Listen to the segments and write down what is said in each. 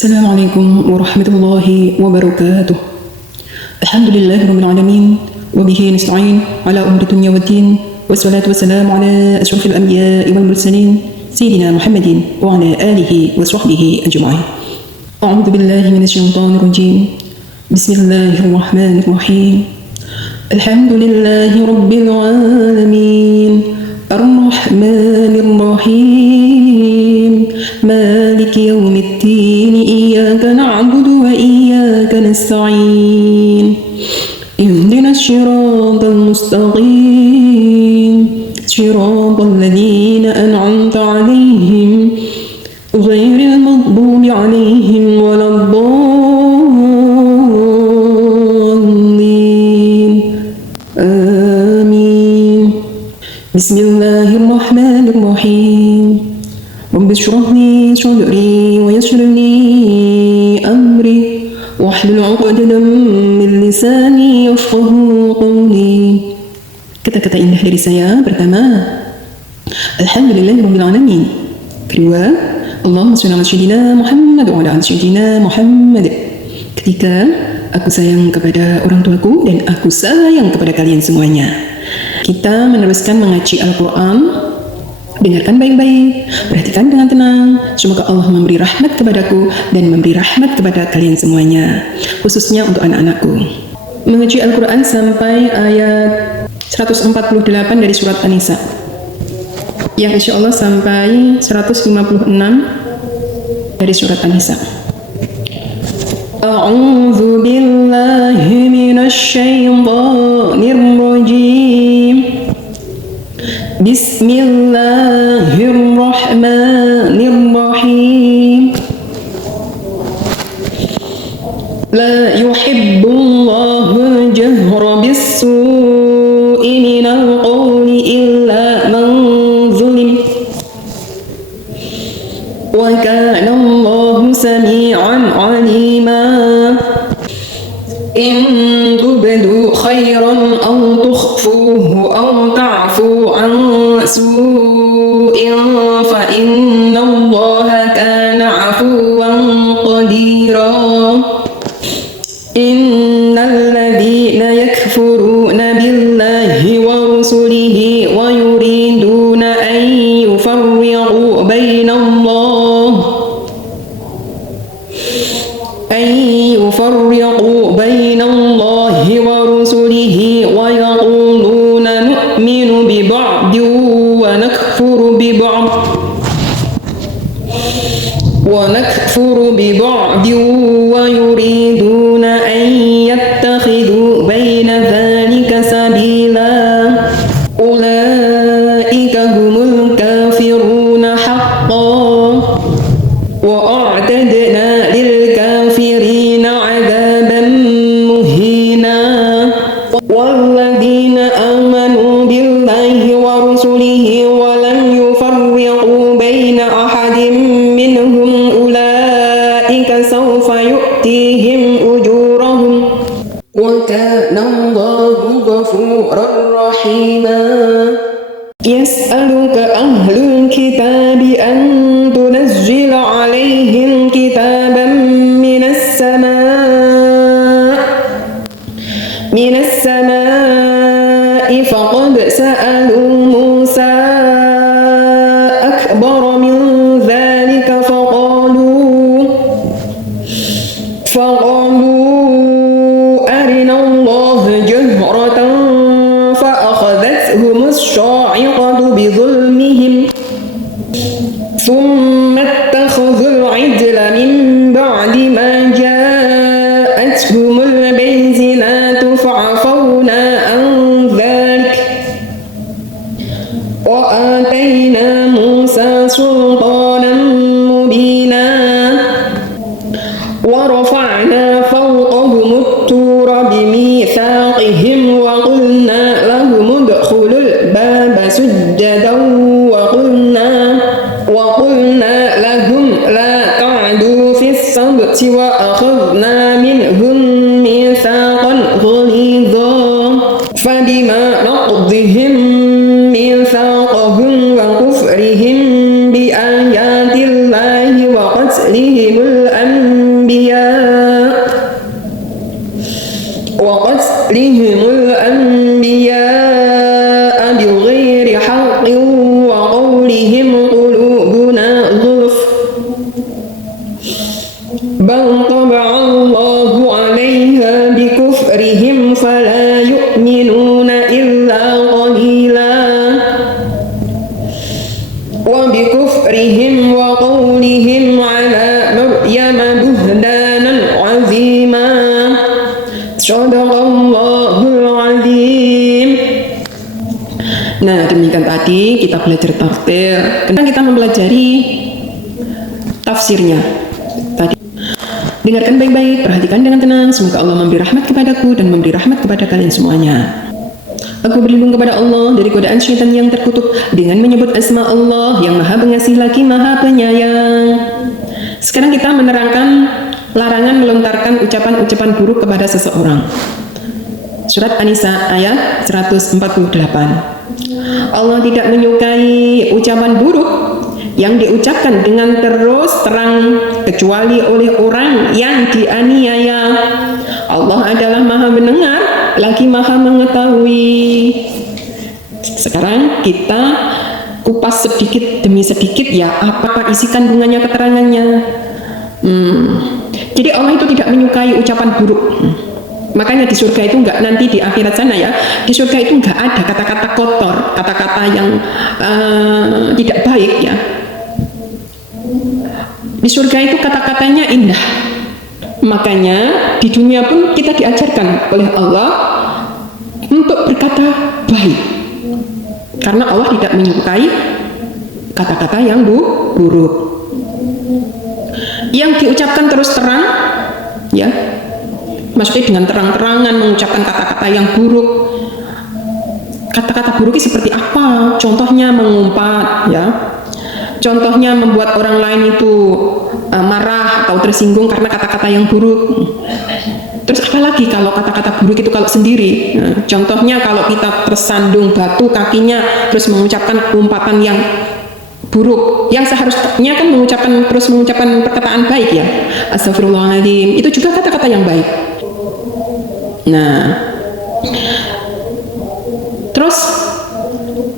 Assalamualaikum warahmatullahi wabarakatuh. Alhamdulillahi rabbil alamin wa bihi nasta'in ala umuri dunya waddin wassalatu wassalamu ala asyrafil anbiya'i wal mursalin sayyidina Muhammadin wa ala alihi wa sahbihi ajma'in. A'udzu billahi minasy syaithanir rajim. Bismillahirrahmanirrahim. Alhamdulillahi rabbil alamin. Ar-Rahmanir Rahim. Maliki yaumiddin. Iyyaka na'budu wa iyyaka nasta'in. Ihdinas siratal mustaqim. Siratal ladzina an'amta 'alaihim ghairil maghdubi 'alaihim waladdallin. Amin. Bismillahirrahmanirrahim. Rabbi shrah li sadri wa yassir li amri wahlul 'uqdatam min lisani yafqahu qawli. Kata-kata indah dari saya pertama, Alhamdulillahirabbil alamin. Kedua, Allahumma shalli ala sayyidina Muhammad wa ala ali sayyidina Muhammad. Ketiga, aku sayang kepada orang tuaku dan aku sayang kepada kalian semuanya. Kita meneruskan mengaji Al-Quran. Dengarkan baik-baik, perhatikan dengan tenang. Semoga Allah memberi rahmat kepadaku dan memberi rahmat kepada kalian semuanya, khususnya untuk anak-anakku. Mengaji Al-Quran sampai ayat 148 dari surat An-Nisa, yang insya Allah sampai 156 dari surat An-Nisa. A'udzu billahi minasy syaithanir rajim. Bismillahirrahmanirrahim. La yuhibbullahu jahra bis-su'i minal qawli illa man zulim. Wa kana Allahu sami'an 'alima. In tubdu khairan aw tukhfuhu aw ta'fu an su'in fa inna Allaha kana 'afuwan qadira. Innal ladzina yakfuruna billahi wa rusulihi wa yuriduna an yufarriqu bainallahi wa rusulihi wa yaquluna nu'minu bi ba'din wa nakfuru bi ba'din wa yuriduna an yattakhidhu baina dhalika sabila. Ulaika humul kafiruna haqqan wa a'tadna lil kafirina 'adaban muhina. Walladzina amanu billahi wa rusulihi wa lam yufarriqu baina ahadin minhum ulaika sawfa yu'tihim ujurahum wa kana Allahu ghafurar rahima. Yas'aluka ahlul kitabi an tunazzila 'alaihim kitaban minas samaa'i faqad sa'alu Musa akbar min dhalika faqalu arina Allah jahratan fa akhadhathum as-sa'iqatu bi dhulmihim thumma ittakhadhul 'ijla min ba'di ma ja'atuhumul bayyinatu fa'afawna an dhalik wa atayna Musa sultanan mubina wa rafa'na fawqahum at-tura bimithaqihim wa qulna lahum udkhulul baba sujjadan wa qulna lahum la ta'du fis sabti wa akhadna minhum mithaqan ghalidha fabima naqdihim mithaqahum wa kufrihim bi ayatillahi wa qatlihimul anbiya الأنبياء وقتلهم الأنبياء بغير حق وقولهم قلوبنا غلف بل طبع الله عليها بكفرهم فلا يؤمنون إلا قليلا وبكفرهم وقولهم على مريم بهتانا عظيما صدق Allahul Azim. Nah, demikian tadi kita belajar tafsir. Sekarang kita mempelajari tafsirnya. Tadi dengarkan baik-baik, perhatikan dengan tenang. Semoga Allah memberi rahmat kepadaku dan memberi rahmat kepada kalian semuanya. Aku berlindung kepada Allah dari godaan syaitan yang terkutuk dengan menyebut asma Allah yang Maha Pengasih lagi Maha Penyayang. Sekarang kita menerangkan larangan melontarkan ucapan-ucapan buruk kepada seseorang. Surat An-Nisa ayat 148. Allah tidak menyukai ucapan buruk yang diucapkan dengan terus terang kecuali oleh orang yang dianiaya. Allah adalah Maha mendengar lagi Maha mengetahui. Sekarang kita kupas sedikit demi sedikit ya apa isi kandungannya, keterangannya. Jadi Allah itu tidak menyukai ucapan buruk. Makanya di surga itu enggak, nanti di akhirat sana ya, di surga itu enggak ada kata-kata kotor, kata-kata yang tidak baik ya. Di surga itu kata-katanya indah. Makanya di dunia pun kita diajarkan oleh Allah untuk berkata baik, karena Allah tidak menyukai kata-kata yang buruk. Yang diucapkan terus terang ya, maksudnya dengan terang-terangan mengucapkan kata-kata yang buruk. Kata-kata buruk seperti apa? Contohnya mengumpat ya, contohnya membuat orang lain itu marah atau tersinggung karena kata-kata yang buruk. Terus apalagi kalau kata-kata buruk itu kalau sendiri, nah, contohnya kalau kita tersandung batu kakinya terus mengucapkan umpatan yang buruk, yang seharusnya kan terus mengucapkan perkataan baik ya, astagfirullahaladzim, itu juga kata-kata yang baik. Nah, terus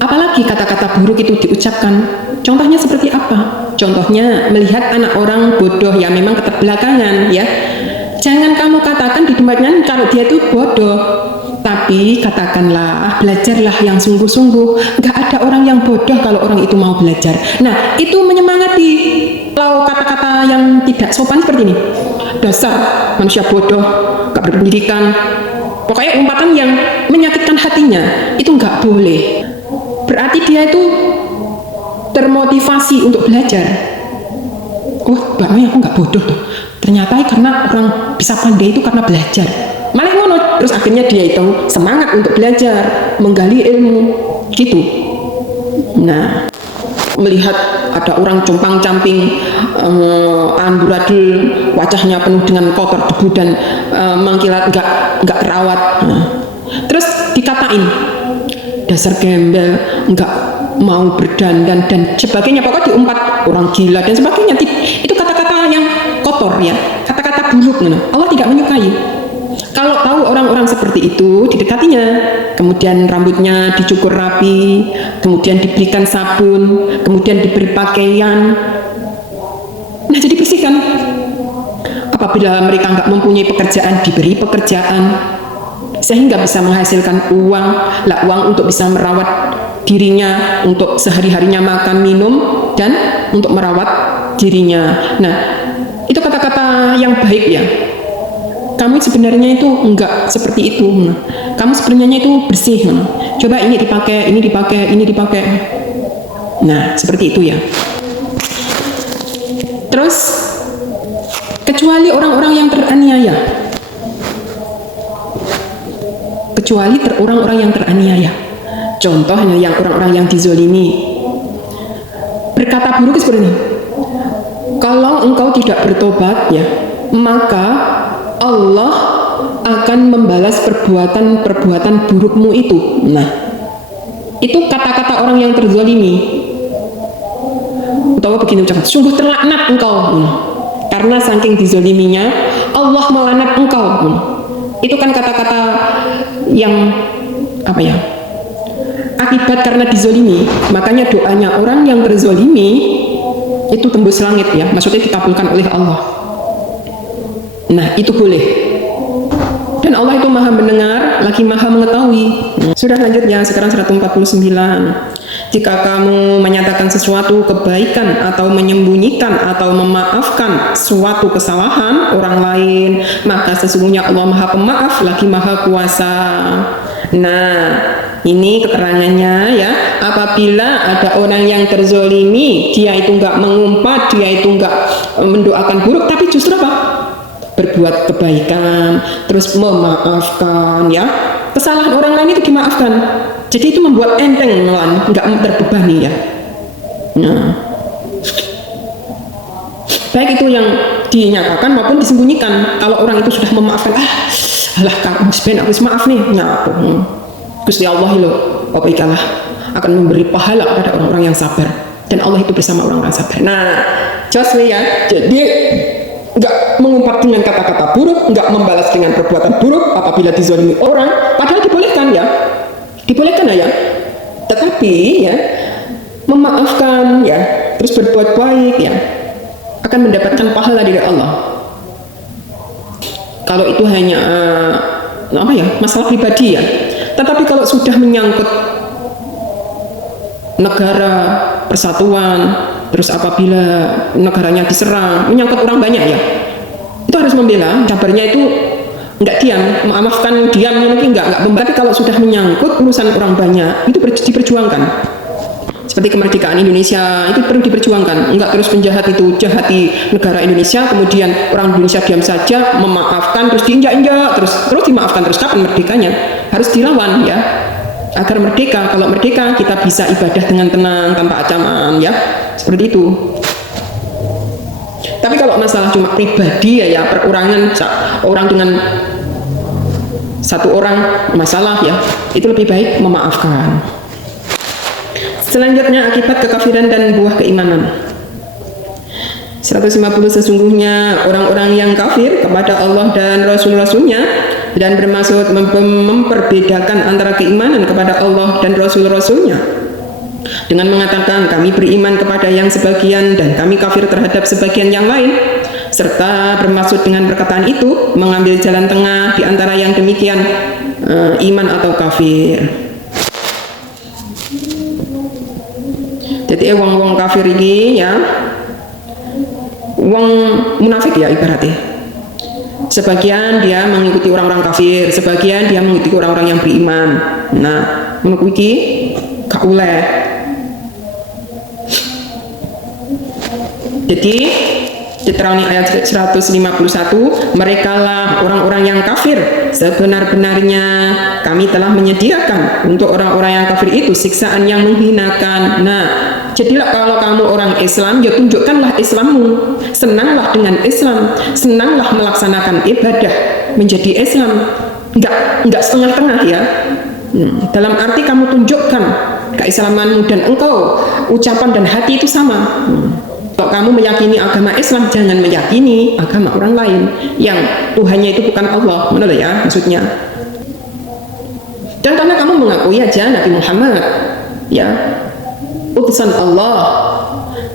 apalagi kata-kata buruk itu diucapkan, contohnya seperti apa? Contohnya melihat anak orang bodoh yang memang keterbelakangan ya, jangan kamu katakan di tempatnya kalau dia itu bodoh, tapi katakanlah belajarlah yang sungguh-sungguh. Gak ada orang yang bodoh kalau orang itu mau belajar. Nah, itu menyemangati. Kalau kata-kata yang tidak sopan seperti ini, dasar manusia bodoh, gak berpendidikan, pokoknya umpatan yang menyakitkan hatinya, itu gak boleh. Berarti dia itu termotivasi untuk belajar. Oh, Mbak Mai, aku gak bodoh tuh. Ternyata karena orang bisa pandai itu karena belajar. Malah ngono, terus akhirnya dia itu semangat untuk belajar, menggali ilmu, gitu. Nah, melihat ada orang compang-camping, amburadul, wajahnya penuh dengan kotor debu dan mengkilat, nggak terawat. Nah, terus dikatain dasar gembel, nggak mau berdandan dan sebagainya, pokoknya diumpat orang gila dan sebagainya. Itu kata-kata yang kotor ya, kata-kata buruk. Allah tidak menyukai. Kalau tahu orang-orang seperti itu, didekatinya, kemudian rambutnya dicukur rapi, kemudian diberikan sabun, kemudian diberi pakaian, nah jadi bersihkan. Apabila mereka nggak mempunyai pekerjaan, diberi pekerjaan sehingga bisa menghasilkan uang, uang untuk bisa merawat dirinya, untuk sehari-harinya makan, minum, dan untuk merawat dirinya. Nah, itu kata-kata yang baik ya. Kamu sebenarnya itu enggak seperti itu. Kamu sebenarnya itu bersih. Coba ini dipakai, ini dipakai, ini dipakai. Nah, seperti itu ya. Terus, kecuali orang-orang yang teraniaya. Kecuali orang-orang yang teraniaya. Contohnya yang orang-orang yang dizolimi. Berkata buruk seperti ini. Kalau engkau tidak bertobat ya, maka Allah akan membalas perbuatan-perbuatan burukmu itu. Nah, itu kata-kata orang yang terzalimi. Atau begini ucapan, sungguh terlaknat engkau, karena saking dizoliminya Allah melaknat engkau. Itu kan kata-kata yang apa ya, akibat karena dizolimi. Makanya doanya orang yang terzolimi itu tembus langit ya, maksudnya dikabulkan oleh Allah. Nah itu boleh, dan Allah itu maha mendengar lagi maha mengetahui. Sudah lanjutnya sekarang 149. Jika kamu menyatakan sesuatu kebaikan atau menyembunyikan atau memaafkan suatu kesalahan orang lain, maka sesungguhnya Allah maha pemaaf lagi maha kuasa. Nah ini keterangannya ya, apabila ada orang yang terzolimi, dia itu enggak mengumpat, dia itu enggak mendoakan buruk, tapi justru apa? Berbuat kebaikan, terus memaafkan ya. Kesalahan orang lain itu dimaafkan. Jadi itu membuat enteng melawan, enggak terbebani ya. Nah, baik itu yang dinyatakan maupun disembunyikan. Kalau orang itu sudah memaafkan, alah kamu sebenarnya aku maaf nih, nyapu. Gusti Allah lo, apa ikalah akan memberi pahala kepada orang-orang yang sabar, dan Allah itu bersama orang-orang sabar. Nah, jelas ya. Jadi enggak mengumpat dengan kata-kata buruk, enggak membalas dengan perbuatan buruk apabila dizalimi orang, padahal dibolehkan ya. Dibolehkan ya. Tetapi ya, memaafkan ya, terus berbuat baik ya, akan mendapatkan pahala dari Allah. Kalau itu hanya apa ya, masalah pribadi ya. Tetapi kalau sudah menyangkut negara, persatuan, terus apabila negaranya diserang, menyangkut orang banyak ya, itu harus membela. Kabarnya itu enggak diam, memaafkan diam mungkin enggak membela. Tapi kalau sudah menyangkut urusan orang banyak, itu diperjuangkan. Seperti kemerdekaan Indonesia itu perlu diperjuangkan. Enggak terus penjahat itu jahat di negara Indonesia, kemudian orang Indonesia diam saja, memaafkan, terus diinjak-injak, terus dimaafkan, terus kapan merdekanya? Harus dilawan ya, agar merdeka. Kalau merdeka kita bisa ibadah dengan tenang tanpa ancaman ya, seperti itu. Tapi kalau masalah cuma pribadi ya, perorangan orang dengan satu orang masalah ya, itu lebih baik memaafkan. Selanjutnya akibat kekafiran dan buah keimanan. 150. Sesungguhnya orang-orang yang kafir kepada Allah dan Rasul-Rasulnya dan bermaksud memperbedakan antara keimanan kepada Allah dan Rasul-Rasulnya dengan mengatakan kami beriman kepada yang sebagian dan kami kafir terhadap sebagian yang lain, serta bermaksud dengan perkataan itu mengambil jalan tengah di antara yang demikian, iman atau kafir. Jadi wong-wong kafir ini ya, wong munafik ya ibaratnya. Sebagian dia mengikuti orang-orang kafir, sebagian dia mengikuti orang-orang yang beriman. Nah, menurut iki gak oleh. Jadi Diterangkan ayat 151, merekalah orang-orang yang kafir. Sebenar-benarnya kami telah menyediakan untuk orang-orang yang kafir itu siksaan yang menghinakan. Nah, jadilah kalau kamu orang Islam, ya tunjukkanlah Islammu. Senanglah dengan Islam, senanglah melaksanakan ibadah menjadi Islam. Enggak setengah-tengah ya. Dalam arti kamu tunjukkan keislamanmu dan engkau ucapan dan hati itu sama. Kalau kamu meyakini agama Islam, jangan meyakini agama orang lain yang Tuhannya itu bukan Allah, mana ya maksudnya. Dan karena kamu mengakui aja Nabi Muhammad ya utusan Allah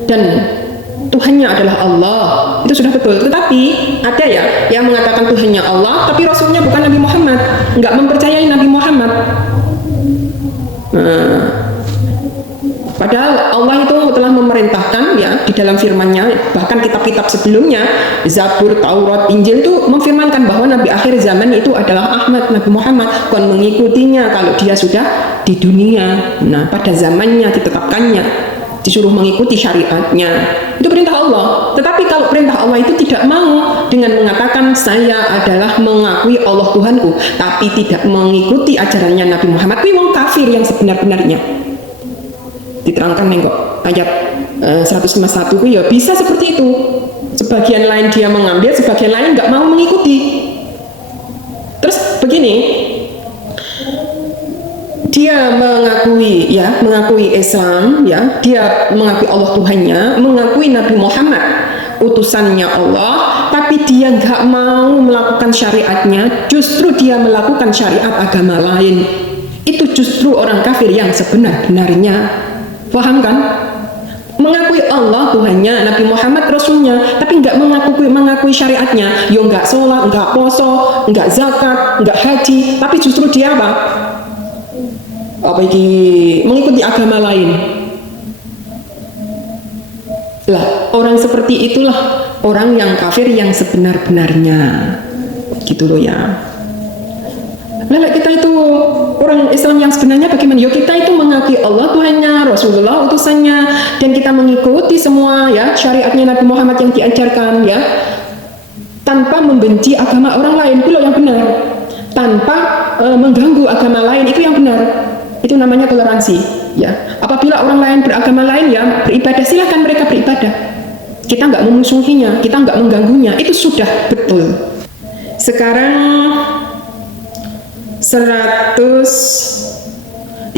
dan Tuhannya adalah Allah, itu sudah betul. Tetapi ada ya yang mengatakan Tuhannya Allah tapi Rasulnya bukan Nabi Muhammad, nggak mempercayai Nabi Muhammad. Padahal Allah itu telah memerintahkan ya di dalam firman-Nya, bahkan kitab-kitab sebelumnya, Zabur, Taurat, Injil itu memfirmankan bahwa Nabi akhir zaman itu adalah Ahmad, Nabi Muhammad, kon mengikutinya kalau dia sudah di dunia. Nah, pada zamannya ditetapkannya, disuruh mengikuti syariatnya. Itu perintah Allah. Tetapi kalau perintah Allah itu tidak mau dengan mengatakan saya adalah mengakui Allah Tuhanku, tapi tidak mengikuti ajarannya Nabi Muhammad, itu wong kafir yang sebenar-benarnya. Diterangkan nengok ayat 151 ya bisa seperti itu. Sebagian lain dia mengambil, sebagian lain nggak mau mengikuti. Terus begini, dia mengakui Islam ya, dia mengakui Allah Tuhannya, mengakui Nabi Muhammad utusannya Allah, tapi dia nggak mau melakukan syariatnya, justru dia melakukan syariat agama lain. Itu justru orang kafir yang sebenar-benarnya. Paham kan? Mengakui Allah Tuhannya, Nabi Muhammad Rasulnya, tapi nggak mengakui syariatnya. Yo nggak sholat, nggak poso, nggak zakat, nggak haji, tapi justru dia apa? Mengikuti agama lain. Lah, orang seperti itulah orang yang kafir yang sebenar-benarnya. Gitu loh ya. Nah, kita itu orang Islam yang sebenarnya bagaimana? Yo kita itu mengakui Allah Tuhannya, Rasulullah utusannya, dan kita mengikuti semua ya syariatnya Nabi Muhammad yang diajarkan ya, tanpa membenci agama orang lain. Itu yang benar. Tanpa mengganggu agama lain, itu yang benar. Itu namanya toleransi ya. Apabila orang lain beragama lain ya beribadah, silahkan mereka beribadah. Kita nggak memusuhinya, kita nggak mengganggunya, itu sudah betul. Sekarang 152.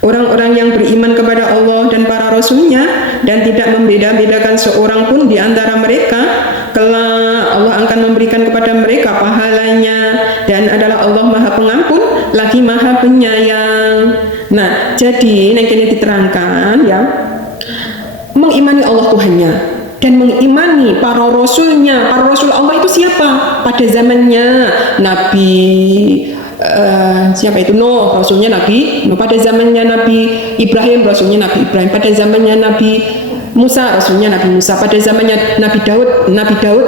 Orang-orang yang beriman kepada Allah dan para Rasulnya dan tidak membeda-bedakan seorang pun di antara mereka, kelak Allah akan memberikan kepada mereka pahalanya, dan adalah Allah Maha Pengampun lagi Maha Penyayang. Nah, jadi yang ini diterangkan ya, mengimani Allah Tuhannya dan mengimani para rasulnya. Para rasul Allah itu siapa? Pada zamannya Nabi siapa itu? Nuh, rasulnya Nabi Nuh. Pada zamannya Nabi Ibrahim, rasulnya Nabi Ibrahim. Pada zamannya Nabi Musa, rasulnya Nabi Musa. Pada zamannya Nabi Daud,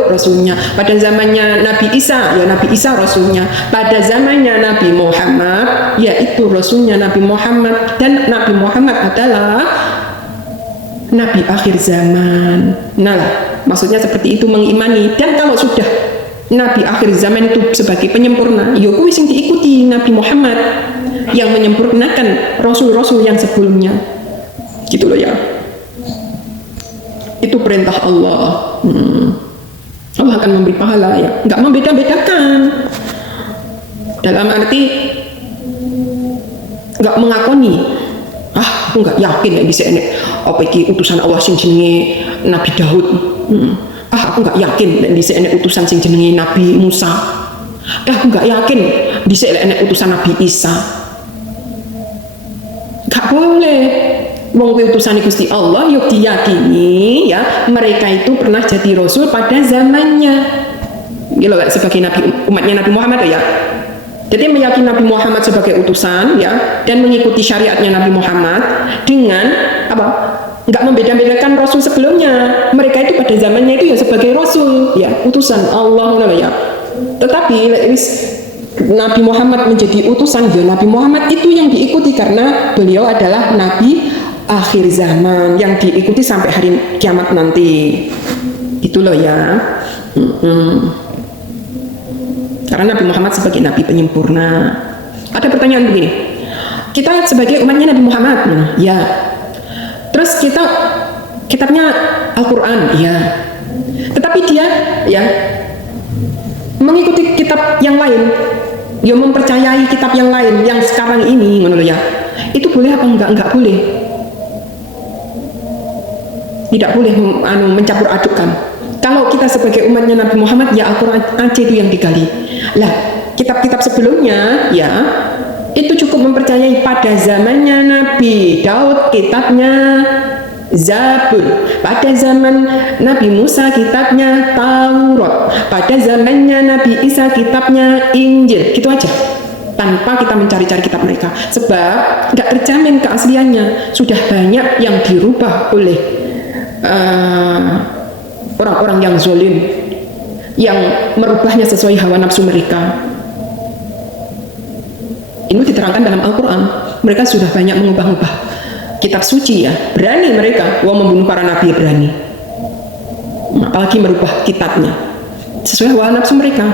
rasulnya. Pada zamannya Nabi Isa, ya Nabi Isa rasulnya. Pada zamannya Nabi Muhammad, yaitu rasulnya Nabi Muhammad. Dan Nabi Muhammad adalah Nabi akhir zaman. Nah, maksudnya seperti itu mengimani. Dan kalau sudah Nabi akhir zaman itu sebagai penyempurna, ya kuwi sing diikuti Nabi Muhammad yang menyempurnakan rasul-rasul yang sebelumnya. Gitu loh ya. Itu perintah Allah. Allah akan memberi pahala ya. Enggak membeda-bedakan. Dalam arti enggak mengakoni. Aku nggak yakin ya bisa ini apa iki utusan Allah sing jenenge Nabi Daud. Aku nggak yakin bisa ini utusan sing jenenge Nabi Musa. Aku nggak yakin bisa ini utusan Nabi Isa. Nggak boleh. Wong utusan Gusti Allah yuk diyakini ya, mereka itu pernah jadi rasul pada zamannya. Gitu lah, sebagai nabi, umatnya Nabi Muhammad ya. Jadi meyakini Nabi Muhammad sebagai utusan ya, dan mengikuti syariatnya Nabi Muhammad dengan apa? Enggak membeda-bedakan rasul sebelumnya. Mereka itu pada zamannya itu ya sebagai rasul ya, utusan Allah ya. Tetapi Nabi Muhammad menjadi utusan ya, Nabi Muhammad itu yang diikuti karena beliau adalah nabi akhir zaman yang diikuti sampai hari kiamat nanti. Itu loh ya. Karena Nabi Muhammad sebagai nabi penyempurna. Ada pertanyaan begini, kita sebagai umatnya Nabi Muhammad ya, terus kita kitabnya Al-Quran ya, tetapi dia ya mengikuti kitab yang lain, dia mempercayai kitab yang lain yang sekarang ini menurut ya, itu boleh apa enggak? Enggak boleh. Tidak boleh mencampur adukkan. Kalau kita sebagai umatnya Nabi Muhammad ya Al-Quran aja itu yang digali. Lah, kitab-kitab sebelumnya ya itu cukup mempercayai pada zamannya Nabi Daud kitabnya Zabur, pada zaman Nabi Musa kitabnya Taurat, pada zamannya Nabi Isa kitabnya Injil. Gitu aja. Tanpa kita mencari-cari kitab mereka. Sebab nggak terjamin keasliannya. Sudah banyak yang dirubah oleh orang-orang yang zalim, yang merubahnya sesuai hawa nafsu mereka. Ini diterangkan dalam Al-Quran. Mereka sudah banyak mengubah-ubah kitab suci ya. Berani mereka, membunuh para nabi berani. Apalagi merubah kitabnya sesuai hawa nafsu mereka.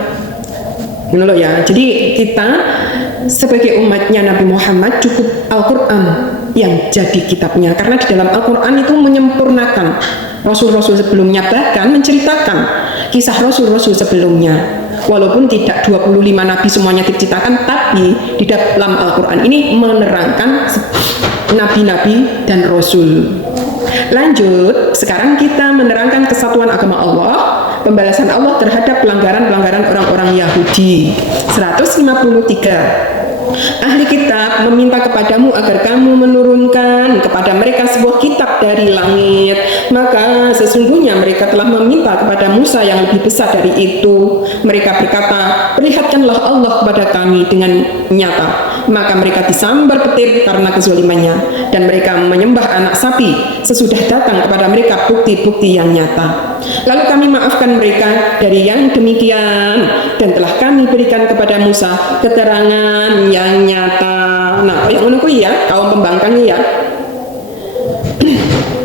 Menurut ya. Jadi kita sebagai umatnya Nabi Muhammad cukup Al-Quran yang jadi kitabnya, karena di dalam Al-Quran itu menyempurnakan rasul-rasul sebelumnya, bahkan menceritakan kisah rasul-rasul sebelumnya. Walaupun tidak 25 nabi semuanya diceritakan, tapi di dalam Al-Quran ini menerangkan nabi-nabi dan rasul. Lanjut, sekarang kita menerangkan kesatuan agama Allah, pembalasan Allah terhadap pelanggaran-pelanggaran orang-orang Yahudi. 153. Ahli kitab meminta kepadamu agar kamu menurunkan kepada mereka sebuah kitab dari langit. Maka sesungguhnya mereka telah meminta kepada Musa yang lebih besar dari itu. Mereka berkata, perlihatkanlah Allah kepada kami dengan nyata. Maka mereka disambar petir karena kezalimannya, dan mereka menyembah anak sapi sesudah datang kepada mereka bukti-bukti yang nyata. Lalu kami maafkan mereka dari yang demikian, dan telah kami berikan kepada Musa keterangan yang nyata. Nah, yang menunggu ya, kaum pembangkang ya.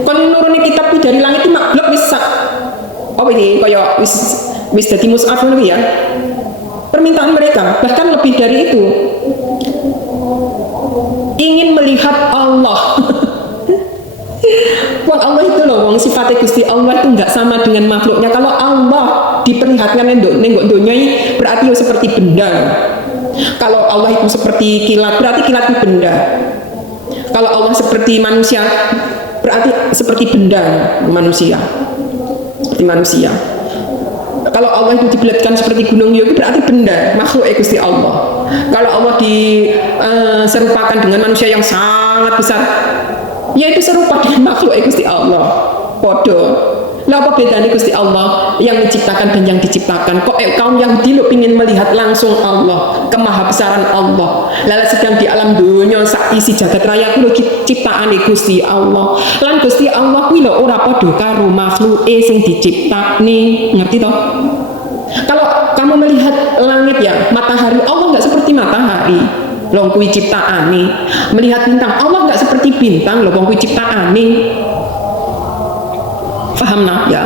Kon nuruni kitab dari langit itu makhluk bisa. Oh ini kaya wis dadi mus'af ngono ya. Permintaan mereka bahkan lebih dari itu. Ingin melihat Allah. Wong Allah itu loh, wong sifatnya Gusti Allah itu nggak sama dengan makhluknya. Kalau Allah diperlihatkan nengok dunia ini berarti ya seperti benda. Kalau Allah itu seperti kilat, berarti kilat itu benda. Kalau Allah seperti manusia, berarti seperti benda manusia. Seperti manusia. Kalau Allah itu diperlihatkan seperti gunung ya, berarti benda, makhluk Gusti Allah. Kalau Allah diserupakan dengan manusia yang sangat besar, yaitu serupa dengan makhluk Gusti Allah. Podo. Lah apa bedanya Gusti Allah yang menciptakan dan yang diciptakan? Kok kaum Yahudi lo pingin melihat langsung Allah, kemahabesaran Allah. Lalu sedang di alam dunia sak isi jagat raya kuwi ciptaan Gusti Allah. Lan Gusti Allah kuwi lho ora padha karo makhluke sing diciptakne. Ngerti toh? Kalau kamu melihat langit ya, matahari Allah nggak seperti matahari. Lho kuwi ciptaane. Melihat bintang Allah nggak seperti bintang, lho kuwi ciptaane. Paham nah ya.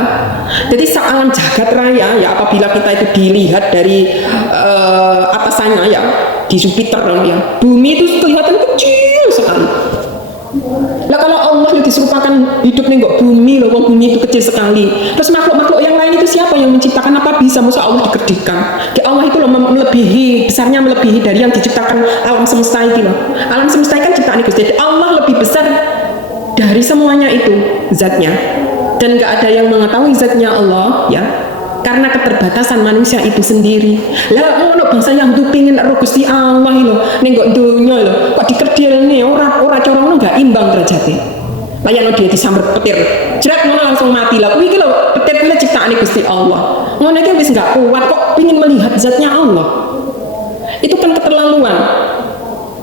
Jadi alam jagat raya ya, apabila kita itu dilihat dari atasannya ya, di Jupiter ya, bumi itu kelihatan kecil sekali. Lah kalau Allah itu diserupakan hidup nih kok bumi loh, bumi itu kecil sekali. Terus makhluk-makhluk yang lain itu siapa yang menciptakan? Apa bisa masa Allah dikerdikan? Di Allah itu loh melebihi, besarnya melebihi dari yang diciptakan alam semesta itu loh. Alam semesta kan ciptaan Gusti. Allah lebih besar dari semuanya itu zatnya. Dan nggak ada yang mengetahui zatnya Allah ya, karena keterbatasan manusia itu sendiri. Lah ono bangsa yang tuh pingin roh Gusti Allah lho, ning kok donya lho, kok dikerdilne ora cara ngono enggak imbang derajate. Layakno dia disambar petir, jret ngono langsung mati. Lah kuwi iki lho petir kuwi ciptaane Gusti Allah. Ngono iki wis enggak kuat kok pingin melihat zatnya Allah. Itu kan keterlaluan.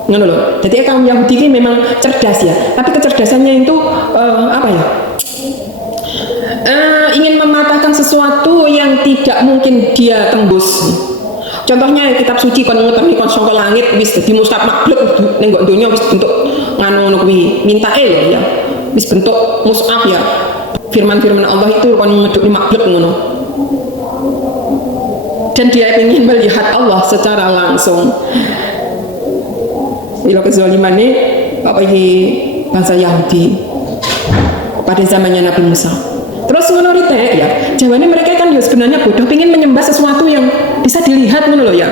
Ngono lho. Jadi kaum Yahudi ini memang cerdas ya, tapi kecerdasannya itu apa ya? Ingin mematahkan sesuatu yang tidak mungkin dia tembus. Contohnya kitab suci kon ngerti kon saka langit wis dadi mustaq makhluk ning nggo donya wis bentuk ngono kuwi mintae lho ya. Wis bentuk mushaf ya. Firman-firman Allah itu kon ngedukni makhluk ngono. Dan dia ingin melihat Allah secara langsung. Ilo kezalimannya apa iki bangsa Yahudi pada zamannya Nabi Musa. Terus ngono ya, jawabannya mereka kan ya sebenarnya bodoh, pingin menyembah sesuatu yang bisa dilihat ngono loh ya.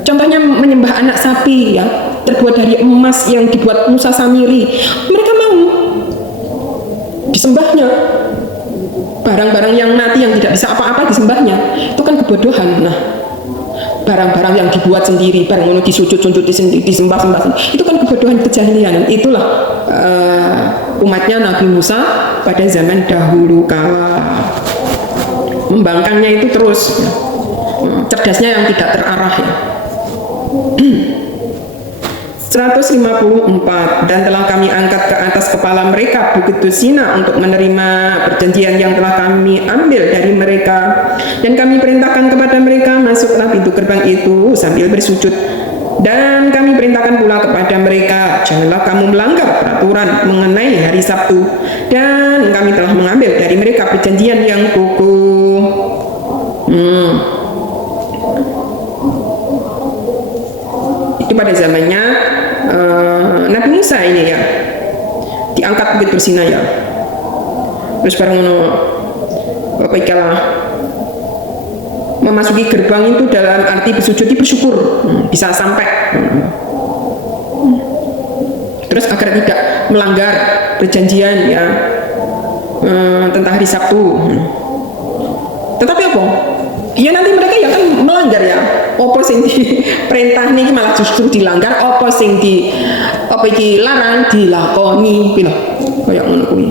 Contohnya menyembah anak sapi ya, terbuat dari emas yang dibuat Musa Samiri. Mereka mau disembahnya. Barang-barang yang mati yang tidak bisa apa-apa disembahnya. Itu kan kebodohan. Nah, barang-barang yang dibuat sendiri, barang ngono disujud-sujud disembah-sembah. Itu kan kebodohan, kejahilian. Itulah umatnya Nabi Musa pada zaman dahulu kala. Membangkangnya itu terus ya. Cerdasnya yang tidak terarah ya. 154. Dan telah kami angkat ke atas kepala mereka bukit Sina untuk menerima perjanjian yang telah kami ambil dari mereka, dan kami perintahkan kepada mereka, masuklah pintu gerbang itu sambil bersujud. Dan kami perintahkan pula kepada mereka, janganlah kamu melanggar peraturan mengenai hari Sabtu. Dan kami telah mengambil dari mereka perjanjian yang kukuh. Itu pada zamannya Nabi Musa ini ya, diangkat bukit Sina ya. Terus bareng apa ikalah memasuki gerbang itu dalam arti bersujud itu bersyukur bisa sampai. Terus agar tidak melanggar perjanjian ya, tentang hari Sabtu. Tetapi apa? Ya nanti mereka yang akan melanggar ya. Apa sing diperintah niki malah justru dilanggar, apa sing larang dilakoni gitu. Kayak ngono kuwi.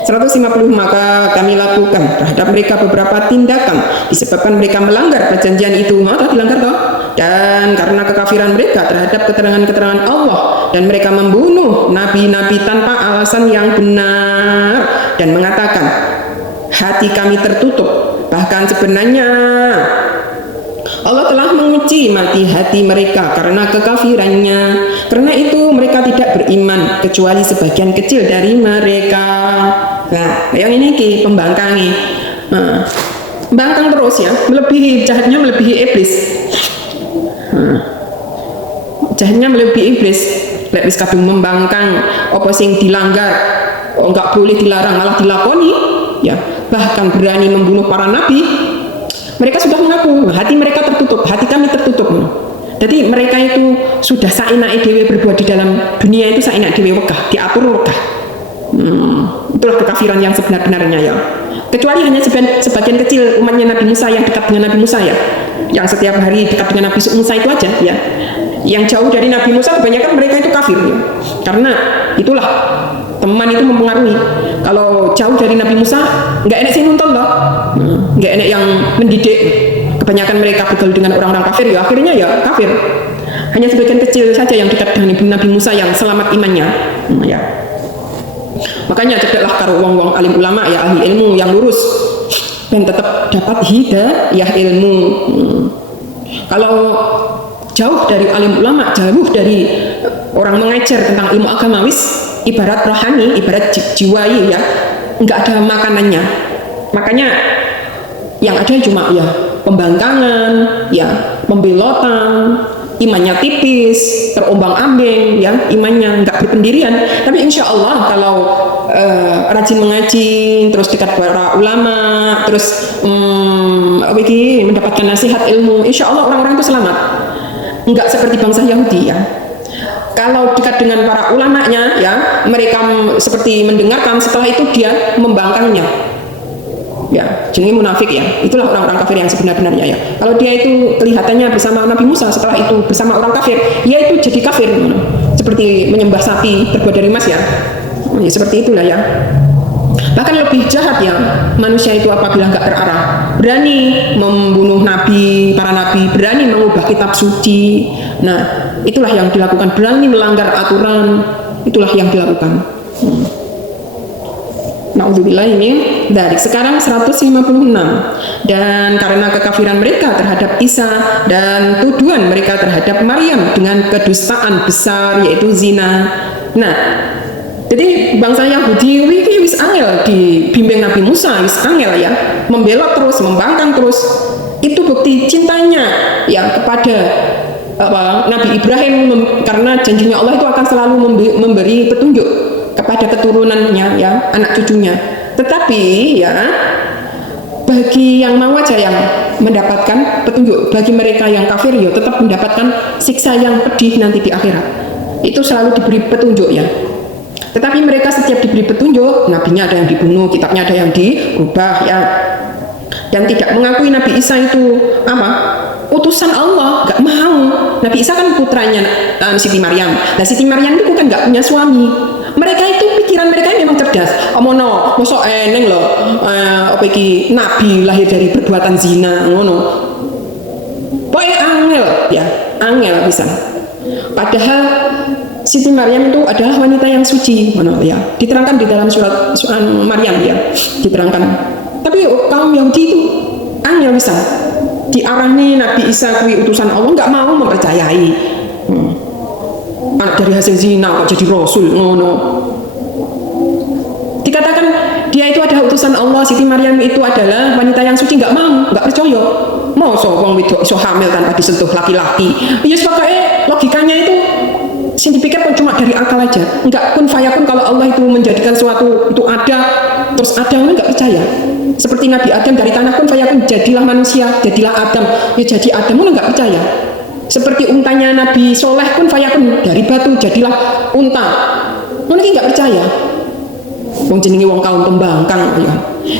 150 maka kami lakukan terhadap mereka beberapa tindakan disebabkan mereka melanggar perjanjian itu. Telah dilanggar toh? Dan karena kekafiran mereka terhadap keterangan-keterangan Allah, dan mereka membunuh nabi-nabi tanpa alasan yang benar dan mengatakan hati kami tertutup, bahkan sebenarnya Allah telah menguji mati hati mereka karena kekafirannya. Karena itu mereka tidak beriman kecuali sebagian kecil dari mereka. Nah, yang ini pembangkangi. Bangkang terus ya, melebihi jahatnya, melebihi iblis. Jahatnya melebihi iblis. Lek wis kadung membangkang apa sing dilanggar, enggak boleh dilarang malah dilakoni, ya. Bahkan berani membunuh para nabi. Mereka sudah mengaku hati mereka tertutup, hati kami tertutup. Jadi mereka itu sudah saenake dhewe berbuat di dalam dunia itu, saenake dhewe wegah, diatur wegah. Itulah kekafiran yang sebenar-benarnya ya. Kecuali hanya sebagian kecil umatnya Nabi Musa yang dekat dengan Nabi Musa ya, yang setiap hari dekat dengan Nabi Musa itu aja ya. Yang jauh dari Nabi Musa kebanyakan mereka itu kafir ya. Karena itulah teman itu mempengaruhi. Kalau jauh dari Nabi Musa nggak enak sih nonton loh, nggak enak yang mendidik. Kebanyakan mereka bergaul dengan orang-orang kafir ya, akhirnya ya kafir. Hanya sebagian kecil saja yang dekat dengan Nabi Musa yang selamat imannya ya. Makanya cedeklah karo wong-wong alim ulama ya, ahli ilmu yang lurus dan tetap dapat hidayah ilmu. Kalau jauh dari alim ulama, jauh dari orang mengajar tentang ilmu agama, ibarat rohani, ibarat jiwai ya, nggak ada makanannya. Makanya yang ada cuma ya pembangkangan, ya pembelotan, imannya tipis, terombang-ambing, ya imannya nggak berpendirian. Tapi insya Allah kalau rajin mengaji, terus dekat para ulama, terus mendapatkan nasihat ilmu, insya Allah orang-orang itu selamat. Nggak seperti bangsa Yahudi ya. Kalau dekat dengan para ulamanya ya, mereka seperti mendengarkan, setelah itu dia membangkangnya. Ya, jenenge munafik ya. Itulah orang-orang kafir yang sebenar-benarnya ya. Kalau dia itu kelihatannya bersama Nabi Musa, setelah itu bersama orang kafir, ya itu jadi kafir. Seperti menyembah sapi terbuat dari emas ya. Ya seperti itulah ya. Bahkan lebih jahat ya manusia itu apabila nggak terarah, berani membunuh nabi, para nabi, berani mengubah kitab suci. Nah, itulah yang dilakukan, berani melanggar aturan, itulah yang dilakukan. Na'udzubillah ini dari sekarang 156. Dan karena kekafiran mereka terhadap Isa dan tuduhan mereka terhadap Maryam dengan kedustaan besar yaitu zina. Nah, jadi bangsa Yahudi wis angel dibimbing Nabi Musa, wis angel ya, membelot terus, membangkang terus. Itu bukti cintanya ya kepada Nabi Ibrahim, karena janjinya Allah itu akan selalu memberi petunjuk kepada keturunannya ya, anak cucunya. Tetapi ya bagi yang mau aja yang mendapatkan petunjuk, bagi mereka yang kafir ya tetap mendapatkan siksa yang pedih nanti di akhirat. Itu selalu diberi petunjuk ya. Tetapi mereka setiap diberi petunjuk, nabinya ada yang dibunuh, kitabnya ada yang dirubah ya, dan tidak mengakui Nabi Isa itu utusan Allah, nggak mau. Nabi Isa kan putranya Siti Maryam. Nah Siti Maryam itu kan nggak punya suami. Mereka itu pikiran mereka memang cerdas. Omono, mosok eneng loh, nabi lahir dari perbuatan zina, ngono. Pokoknya angel ya, angel bisa. Padahal Siti Maryam itu adalah wanita yang suci, mana ya? Diterangkan di dalam surat Maryam ya, diterangkan. Tapi kaum Yahudi itu angel bisa. Diarani Nabi Isa kui utusan Allah, nggak mau mempercayai. Anak dari hasil zina kok jadi rasul, ngono. Dikatakan dia itu adalah utusan Allah, Siti Maryam itu adalah wanita yang suci, nggak mau, nggak percaya. Mau wong wedok iso hamil tanpa disentuh laki-laki. Ya pokoknya logikanya itu sing dipikir pun cuma dari akal aja, enggak kun fayakun. Kalau Allah itu menjadikan suatu itu ada, terus ada, orang enggak percaya. Seperti Nabi Adam dari tanah kun fayakun, jadilah manusia, jadilah Adam, ya jadi Adam, orang enggak percaya. Seperti untanya Nabi Soleh kun fayakun, dari batu jadilah unta, orang enggak percaya. Wong jenenge wong kaum pembangkang ya.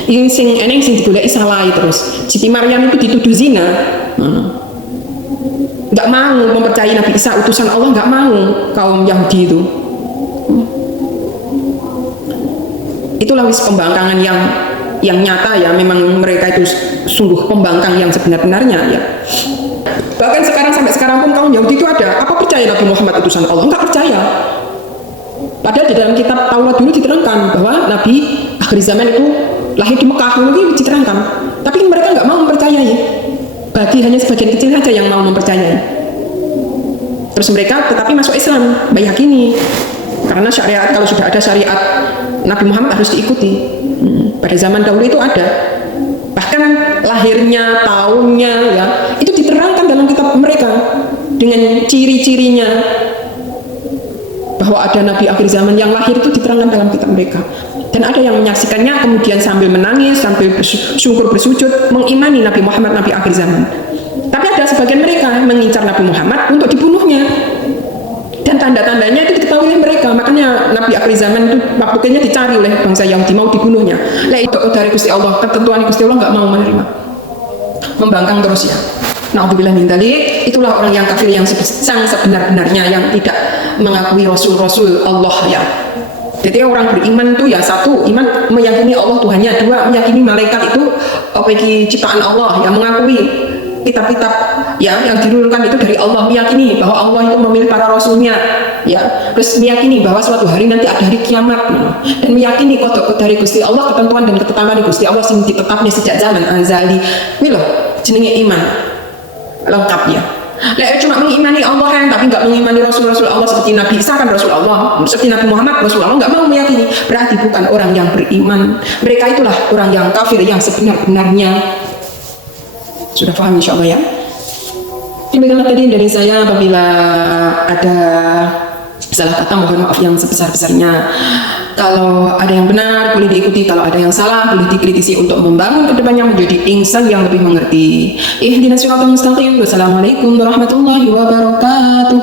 Iki sing eneng sing digoleki salah terus. Siti Maryam itu dituduh zina. Nggak mau mempercayai Nabi Isa utusan Allah, nggak mau kaum Yahudi itu. Itulah wis pembangkangan yang nyata ya, memang mereka itu sungguh pembangkang yang sebenar-benarnya ya. Bahkan sampai sekarang pun kaum Yahudi itu ada, apa percaya Nabi Muhammad utusan Allah? Nggak percaya. Padahal di dalam kitab Taurat dulu diterangkan bahwa Nabi akhir zaman itu lahir di Mekah, itu diterangkan. Tapi mereka nggak mau mempercayai. Hanya sebagian kecil saja yang mau mempercayai. Terus mereka tetapi masuk Islam, meyakini karena syariat, kalau sudah ada syariat Nabi Muhammad harus diikuti. Pada zaman dahulu itu ada, bahkan lahirnya, tahunnya ya itu diterangkan dalam kitab mereka dengan ciri-cirinya, bahwa ada Nabi akhir zaman yang lahir itu diterangkan dalam kitab mereka. Dan ada yang menyaksikannya kemudian sambil menangis, sambil bersyukur bersujud, mengimani Nabi Muhammad Nabi akhir zaman. Tapi ada sebagian mereka mengincar Nabi Muhammad untuk dibunuhnya. Dan tanda-tandanya itu diketahui oleh mereka. Makanya Nabi akhir zaman itu waktunya dicari oleh bangsa Yahudi, mau dibunuhnya. Lah itu dari Gusti Allah, ketentuan Gusti Allah nggak mau menerima. Membangkang terus ya. Na'udzubillah min dzalik. Itulah orang yang kafir yang sebenar-benarnya, yang tidak mengakui Rasul-Rasul Allah ya. Jadi orang beriman itu ya satu, iman meyakini Allah Tuhannya, dua meyakini malaikat itu ciptaan Allah, yang mengakui kitab-kitab ya yang diturunkan itu dari Allah, meyakini bahwa Allah itu memilih para rasulnya ya, terus meyakini bahwa suatu hari nanti ada hari kiamat dan meyakini kodok dari Gusti Allah, ketentuan dan ketetapan dari Gusti Allah sing ditetapnya sejak zaman azali. Kuwi lho jenenge iman lengkap ya. Lah cuma mengimani Allah kan, tapi nggak mengimani Rasul-Rasul Allah seperti Nabi Isa kan Rasul Allah, seperti Nabi Muhammad Rasul Allah, nggak mau meyakini, berarti bukan orang yang beriman. Mereka itulah orang yang kafir yang sebenar-benarnya. Sudah paham insya Allah ya. Demikianlah tadi dari saya, apabila ada salah kata mohon maaf yang sebesar-besarnya. Kalau ada yang benar boleh diikuti, kalau ada yang salah boleh dikritisi untuk membangun kedepannya menjadi insan yang lebih mengerti. Ihdinas siratal mustaqim. Wassalamualaikum warahmatullahi wabarakatuh.